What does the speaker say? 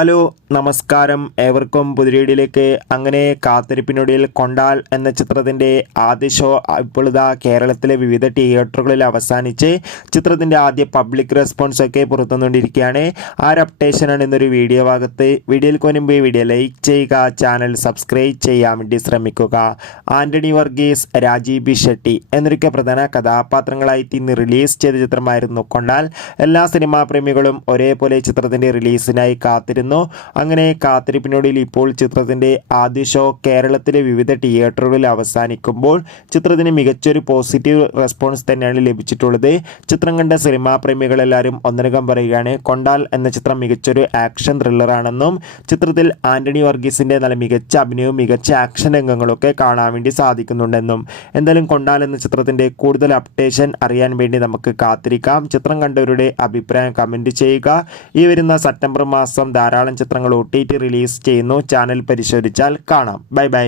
Hello നമസ്കാരം, ഏവർക്കും പുതിരീടിലേക്ക്. അങ്ങനെ കാത്തിരിപ്പിനൊടുവിൽ കൊണ്ടാൽ എന്ന ചിത്രത്തിൻ്റെ ആദ്യ ഷോ ഇപ്പോൾ ഇതാ കേരളത്തിലെ വിവിധ തിയേറ്ററുകളിൽ അവസാനിച്ച് ചിത്രത്തിൻ്റെ ആദ്യ പബ്ലിക് റെസ്പോൺസ് ഒക്കെ പുറത്തുകൊണ്ടിരിക്കുകയാണ്. ആ ഒരു അപ്ഡേഷനാണ് ഇന്നൊരു വീഡിയോ ഭാഗത്ത്. വീഡിയോയിൽ മുൻപ് വീഡിയോ ലൈക്ക് ചെയ്യുക, ചാനൽ സബ്സ്ക്രൈബ് ചെയ്യാൻ വേണ്ടി ശ്രമിക്കുക. ആൻ്റണി വർഗീസ്, രാജീവ് ബി ഷെട്ടി എന്നൊക്കെ പ്രധാന കഥാപാത്രങ്ങളായി ഇന്ന് റിലീസ് ചെയ്ത ചിത്രമായിരുന്നു കൊണ്ടാൽ. എല്ലാ സിനിമാ പ്രേമികളും ഒരേപോലെ ചിത്രത്തിൻ്റെ റിലീസിനായി കാത്തിരുന്നു. അങ്ങനെ കാത്തിരിപ്പിനൊടുവിൽ ഇപ്പോൾ ചിത്രത്തിൻ്റെ ആദ്യ ഷോ കേരളത്തിലെ വിവിധ തിയേറ്ററുകളിൽ അവസാനിക്കുമ്പോൾ ചിത്രത്തിന് മികച്ചൊരു പോസിറ്റീവ് റെസ്പോൺസ് തന്നെയാണ് ലഭിച്ചിട്ടുള്ളത്. ചിത്രം കണ്ട സിനിമാ പ്രേമികളെല്ലാവരും ഒന്നടങ്കം പറയുകയാണ് കൊണ്ടാൽ എന്ന ചിത്രം മികച്ചൊരു ആക്ഷൻ ത്രില്ലറാണെന്നും ചിത്രത്തിൽ ആൻ്റണി വർഗീസിൻ്റെ നല്ല മികച്ച അഭിനയവും മികച്ച ആക്ഷൻ രംഗങ്ങളൊക്കെ കാണാൻ വേണ്ടി സാധിക്കുന്നുണ്ടെന്നും. എന്തായാലും കൊണ്ടാൽ എന്ന ചിത്രത്തിൻ്റെ കൂടുതൽ അപ്ഡേഷൻ അറിയാൻ വേണ്ടി നമുക്ക് കാത്തിരിക്കാം. ചിത്രം കണ്ടവരുടെ അഭിപ്രായം കമൻറ്റ് ചെയ്യുക. ഈ വരുന്ന സെപ്റ്റംബർ മാസം ധാരാളം ചിത്രങ്ങൾ OTT റിലീസ് ചെയ്യുന്നു. ചാനൽ പരിശോധിച്ചാൽ കാണാം. Bye bye.